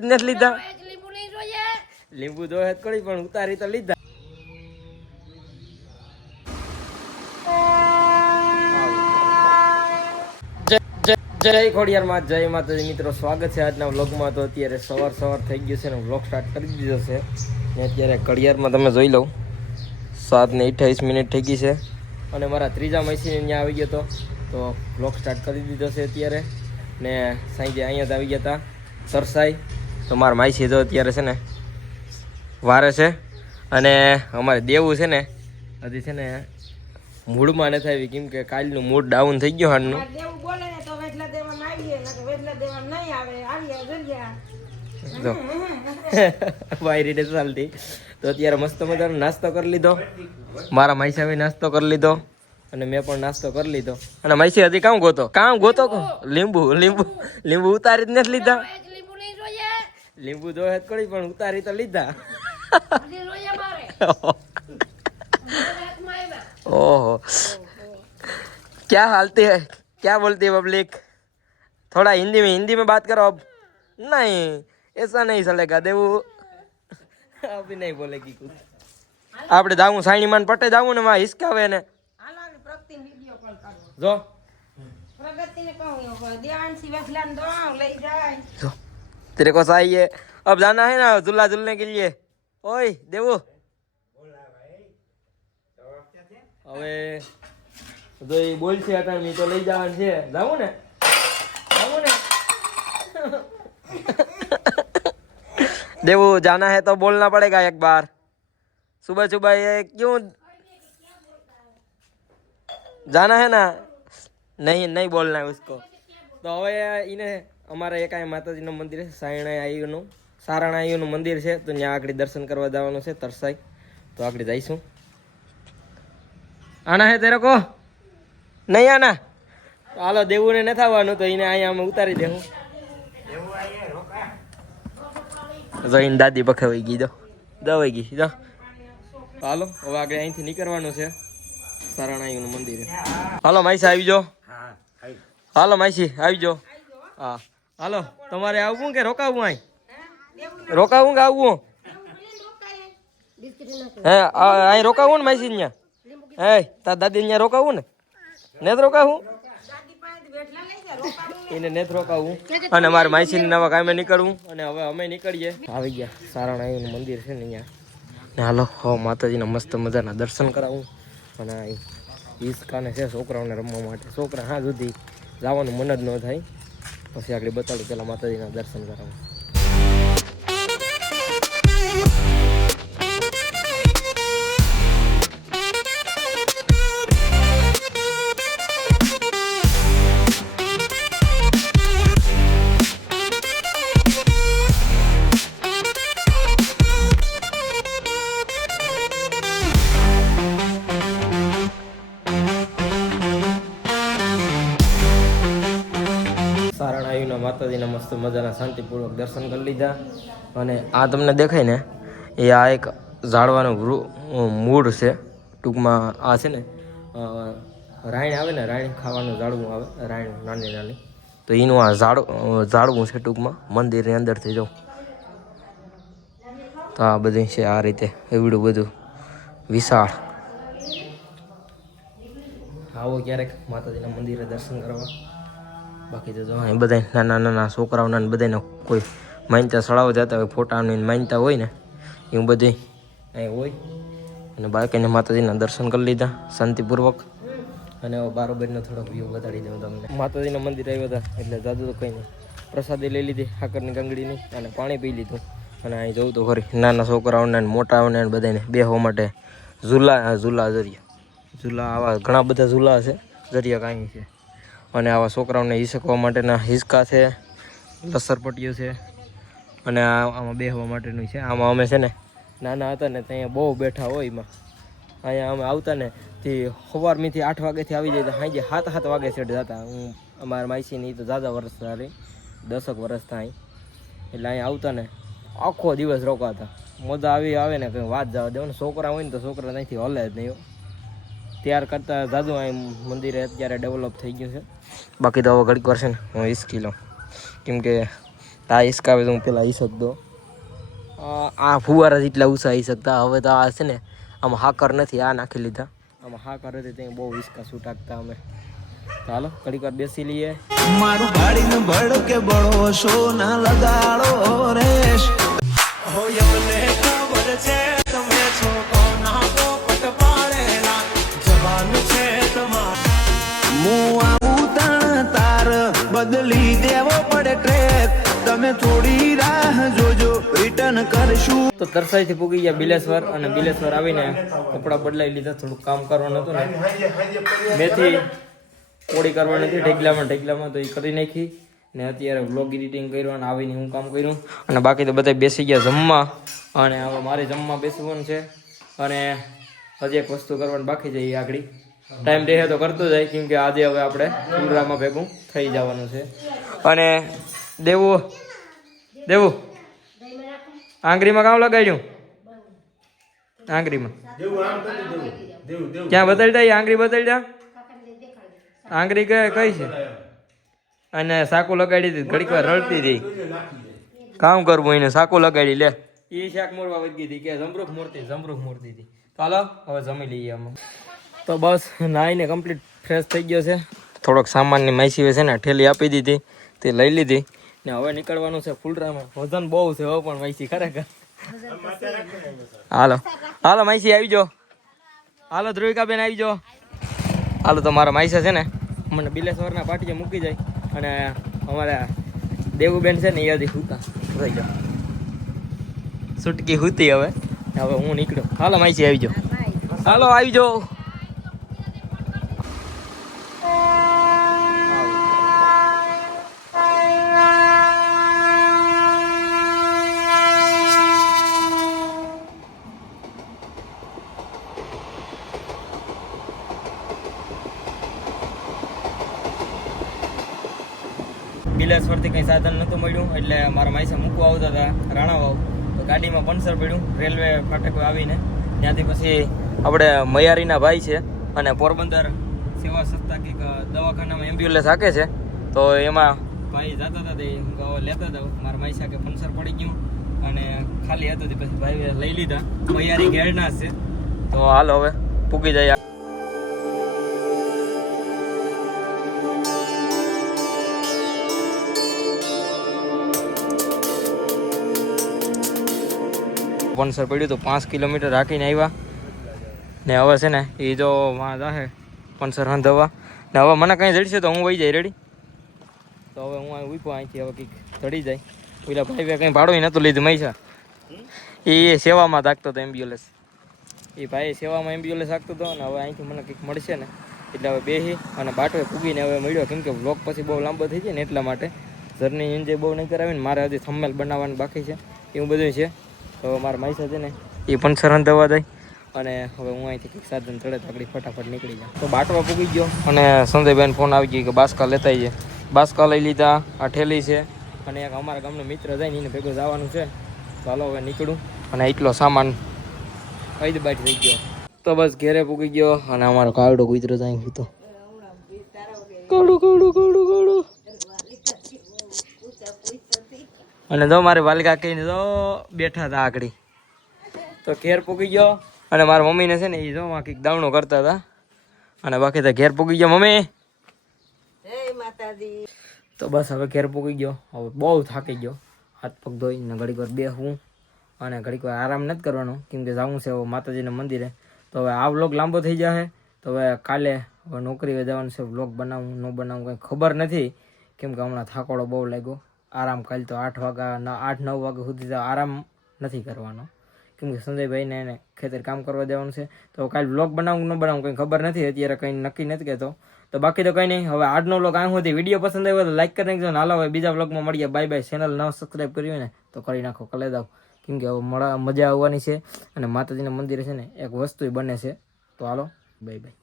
નથી લીધા લીંબુ દોહે કરી પણ ઉતારી તો લીધા. જય ખોડિયારમાં, જય માતાજી મિત્રો, સ્વાગત છે આજના વ્લોગમાં. તો અત્યારે સવાર થઈ ગયું છે ને વ્લોગ સ્ટાર્ટ કરી દીધો છે ને અત્યારે ઘડિયાળમાં તમે જોઈ લો 7:28 થઈ ગઈ છે અને મારા ત્રીજા મશીન અહીંયા આવી ગયો તો વ્લોગ સ્ટાર્ટ કરી દીધો છે અત્યારે. ને સાંજે અહીંયા જ આવી ગયા હતા સરસાઈ. તો મારા માઈસી તો અત્યારે છે ને વારે છે અને અમારે દેવું છે ને હજી છે ને મૂડમાં નથી આવી, કેમ કે કાલનું મૂડ ડાઉન થઈ ગયો હાલનું. વાયરી ચાલતી તો અત્યારે મસ્ત મજાનો નાસ્તો કરી લીધો. મારા માઈસા નાસ્તો કરી લીધો અને મેં પણ નાસ્તો કરી લીધો. અને માઈસી હજી કામ ગોતો લીંબુ ઉતારી જ નથી લીધા. લીંબુ દોહે કરી પણ ઉતારી તો લીધા. ओहो क्या हालती है, क्या बोलती है पब्लिक? थोड़ा हिंदी में बात करो अब. नहीं ऐसा नहीं चलेगा देवू, अभी नहीं बोलेगी कुछ. આપણે જાવું સાઈણીમાન પટે જાવું ને માં હિસકાવે ને જો प्रगति ने कहूं देवांशी वखलान दो ले जाए. जो तेरे को चाहिए अब जाना है ना झूला झूलने के लिए. ओए देवू હવે તો એ બોલ છે અટાણી તો લઈ જવાનું છે. જાવું ને देवू जाना है तो बोलना पड़ेगा एक बार. सुबह ये क्यों जाना है ना, नहीं बोलना है उसको. તો હવે એને અમારા એક આ માતાજીનું મંદિર છે, સારણા આયુનું મંદિર છે, તો ત્યાં આગળ દર્શન કરવા જવાનું છે તરસાઈ. તો આગળ જઈશું. આના હે તેરે કો નહીં આના? હાલો દેવું ને નથી આવવાનું તો એને અહીંયા અમે ઉતારી દેવું. જઈને દાદી બખાવાઈ ગઈ દવાઈ ગઈ જો. હાલો હવે આગળ અહીંથી નીકળવાનું છે સારણાઈનું મંદિર. હાલો માઈસી આવી જાઓ. હાલો માઈસી આવી જાઓ. હા હાલો તમારે આવવું કે રોકાવું? અહીં રોકાવું કે આવવું? હે અહીં રોકાવું ને માઈસી ત્યાં? હે તાર દાદી અહીંયા રોકાવું ને? નેત રોકાવું એને નેત રોકાવું. અને મારે માઈસી નવા કામે નીકળવું અને હવે અમે નીકળીએ. આવી ગયા સારણાઈનું મંદિર છે ને અહીંયા. ને હાલો હવે માતાજીના મસ્ત મજાના દર્શન કરાવું. અને હિસકાને છે છોકરાઓને રમવા માટે. છોકરા હા સુધી જવાનું મન જ ન થાય. પછી આગળ બતાડું પેલા માતાજીના દર્શન કરાવું. માતાજીના મસ્ત મજાના શાંતિપૂર્વક દર્શન કરી લીધા. અને આ તમને દેખાય ને એ આ એક ઝાડવાનું મૂળ છે. ટૂંકમાં આ છે ને રાયણ આવે ને, રાયણ ખાવાનું ઝાડવું આવે, રાયણ નાની તો એનું આ ઝાડવું છે ટૂંકમાં મંદિરની અંદરથી જાઉં તો આ બધું છે આ રીતે એવડું બધું વિશાળ. આવો ક્યારેક માતાજીના મંદિરે દર્શન કરવા. બાકી તો જો અહીં બધા નાના છોકરાઓના બધાને કોઈ માનતા સળાવ જતા હોય, ફોટાની માનતા હોય ને એવું બધું અહીં હોય. અને બાકીને માતાજીના દર્શન કરી લીધા શાંતિપૂર્વક. અને હવે બારોબારનો થોડોક વ્યૂ બતાડી દઉં તમને. માતાજીના મંદિર આવ્યા હતા એટલે જાદુ તો કંઈ નહીં. પ્રસાદી લઈ લીધી ખાકરની કંગડીની અને પાણી પી લીધું. અને અહીં જવું તો ખરી નાના છોકરાઓને મોટાઓને બધાને બેસવા માટે ઝૂલા જરિયા આવા ઘણા બધા ઝૂલા છે, જરિયા કાંઈ છે. અને આવા છોકરાઓને હિસકવા માટેના હિસકા છે, લસરપટ્ટીઓ છે અને આમાં બેસવા માટેનું છે. આમાં અમે છે ને નાના હતા ને ત્યાં બહુ બેઠા હોય એમાં. અહીંયા અમે આવતા ને તે સવારમીથી 8 વાગ્યાથી આવી જાય તો સાંજે 7 વાગે સેટ જતા. હું અમારા માઈસીની તો ઝાઝા વર્ષ સારી 10 વર્ષ થાય એટલે અહીંયા આવતા ને આખો દિવસ રોકાતા. મજા આવે ને કંઈ વાત જવા દેવું ને. છોકરા હોય ને તો છોકરા ત્યાંથી હલે જ નહીં. ત્યાર કરતાં જાદુ અહીં મંદિરે અત્યારે ડેવલપ થઈ ગયું છે. બાકી તો હવે ઘડીક વાર છે ને હું હિસકી લઉં, કેમ કે આ હિસકાવે તો હું પેલા આવી શકતો આ ફુવારા જેટલા ઉષા આવી શકતા હવે તો આ છે ને આમાં હાકર નથી આ નાખી લીધા આમાં હાકર હતી ત્યાં બહુ હિસકા છૂટાકતા અમે ચાલો ઘડીક વાર બેસી લઈએ મારું ગાડીને ભડકે બળો શો ના લગાડો રેશ હોય મને ખબર છે તમે છો કોના પોપટ પાડેલા જવાન છે તમાર હું આવું તણ તાર બદલી દેવો પડે ટ્રેક તમે થોડી રાહ જોજો રિટર્ન કરશું તો તરસાઈથી પૂગી ગયા બિલેશ્વર અને બિલેશ્વર આવીને કપડાં બદલાઈ લીધા થોડુંક કામ કરવાનું હતું ને મેથી પોળી કરવાની હતી ઢેગલામાં તો એ કરી નાખી ને અત્યારે વ્લોગ એડિટિંગ કર્યું અને આવીને હું કામ કર્યું અને બાકી તો બધા બેસી ગયા જમવા અને હવે મારે જમવા બેસવાનું છે અને હજી એક વસ્તુ કરવાની બાકી છે એ આગળ ટાઈમ રહે તો કરતો જાય કેમ કે આજે હવે આપણે ફૂલરામાં ભેગું થઈ જવાનું છે અને દેવું આંગળીમાં કામ લગાડ્યું આંગળીમાં ક્યાં બતાડી દે આંગળી બતાડી દે આંગળી કઈ છે અને સાકુ લગાડી હતી ઘડીક વાર રડતી હતી કામ કરવું એને સાકુ લગાડી લે એ શાક મોરવા વધી હતી કે જમરૂખ મૂર્તિ હતી ચાલો હવે જમી લઈએ અમે તો બસ નાઈને કમ્પ્લીટ ફ્રેશ થઈ ગયો છે થોડોક સામાનની માઈસી છે ને ઠેલી આપી દીધી તે લઈ લીધી ને હવે નીકળવાનું છે ફૂલરામાં વજન બહુ છે હવે પણ માઈસી ખરેખર હાલો માઈસી આવી જાઓ હાલો ધ્રુવિકાબેન આવી જાઓ હાલો તો મારા માઈસા છે ને મને બિલેશ્વરના પાટીએ મૂકી જાય અને અમારા દેવુબેન છે ને એ હજી હુતા રહી જાઓ સુટકી હુતી હવે હું નીકળ્યો હાલો માઈસી આવી જાઓ હાલો આવી જાઓ બિલેશ્વરથી કંઈ સાધન નહોતું મળ્યું એટલે મારા માઈસા મૂકવા આવતા હતા રાણાવાવ તો ગાડીમાં પંચર પડ્યું રેલવે ફાટક આવીને ત્યાંથી પછી આપણે મયારીના ભાઈ છે અને પોરબંદર સેવા સંસ્થા કંઈક દવાખાનામાં એમ્બ્યુલન્સ હાકે છે તો એમાં ભાઈ જતા હતા તે લેતા હતા મારા માઈસા કે પંચર પડી ગયું અને ખાલી હતું પછી ભાઈ લઈ લીધા મયારી ઘેરના છે તો હાલ હવે પૂકી જાય પંચર પડ્યું તો 5 કિલોમીટર રાખીને આવ્યા ને હવે છે ને એ જો વાં જાહે પંચર હંધવા ને હવે મને કંઈ જડશે તો હું વહી જાય રેડી તો હવે હું અહીં ઉભો અહીંથી હવે કંઈક ચડી જાય પેલા ભાઈ કંઈ ભાડું નહોતું લીધું મૈસા એ સેવામાં રાખતો હતો એમ્બ્યુલન્સ એ ભાઈ સેવામાં એમ્બ્યુલન્સ રાખતો હતો ને હવે અહીંથી મને કંઈક મળશે ને એટલે હવે બેસી અને બાટોએ પૂગીને હવે મળ્યો કેમ કે વ્લોગ પછી બહુ લાંબો થઈ જાય ને એટલા માટે જર્ની એન્જોય બહુ નહીં કરાવીને મારે હજી થંબનેલ બનાવવાનું બાકી છે એવું બધું છે તો મારા માઈસા છે ને એ પણ સરહદ દવા દઈ અને હવે હું અહીંથી કંઈક સાધન ચડે તો આગળ ફટાફટ નીકળી જાય તો બાટવા પૂગી ગયો અને સંજયભાઈને ફોન આવી ગયો કે બાસકા લેતા આવીએ બાસકા લઈ લીધા આ ઠેલી છે અને એક અમારા ગામનો મિત્ર જાય ને એને ભેગું જવાનું છે તો હાલો હવે નીકળું અને એટલો સામાન કઈ બાઈટ થઈ ગયો તો બસ ઘેરે પૂગી ગયો અને અમારો કાવડો કૂતરો જાય હતો કાવડું અને જો મારે વાલકા કહીને તો બેઠા હતા આકડી તો ઘેર પૂગી ગયો અને મારા મમ્મીને છે ને એ જો કંઈક દાવણો કરતા હતા અને બાકી તો ઘેર પૂગી ગયો મમ્મી તો બસ હવે ઘેર પૂગી ગયો હવે બહુ થાકી ગયો હાથ પગ ધોઈને ઘડીક વાર બેસવું અને ઘડીક વાર આરામ નથી કરવાનો કેમ કે જવું છે હવે માતાજીના મંદિરે તો હવે આ વ્લોગ લાંબો થઈ જશે તો હવે કાલે હવે નોકરીએ જવાનું છે વ્લોગ બનાવવું ન બનાવવું કંઈ ખબર નથી કેમ કે હમણાં થાકોડો બહુ લાગ્યો આરામ કાલે તો 8 વાગ્યા 8-9 વાગ્યા સુધી તો આરામ નથી કરવાનો કેમ કે સંજયભાઈને એને ખેતર કામ કરવા દેવાનું છે તો કાલે વ્લોગ બનાવવું ન બનાવવું કંઈ ખબર નથી અત્યારે કંઈ નક્કી નથી કહેતો તો બાકી તો કંઈ નહીં હવે આજનો વ્લોગ અહીં સુધી વિડીયો પસંદ આવ્યો તો લાઈક કરી નાખજો ને હાલો હવે બીજા વ્લોગમાં મળીએ બાય બાય ચેનલ ન સબસ્ક્રાઈબ કરી હોય ને તો કરી નાખો કલે દાવ કેમ કે હવે મજા આવવાની છે અને માતાજીના મંદિરે છે ને એક વસ્તુ બને છે તો હાલો બાય બાય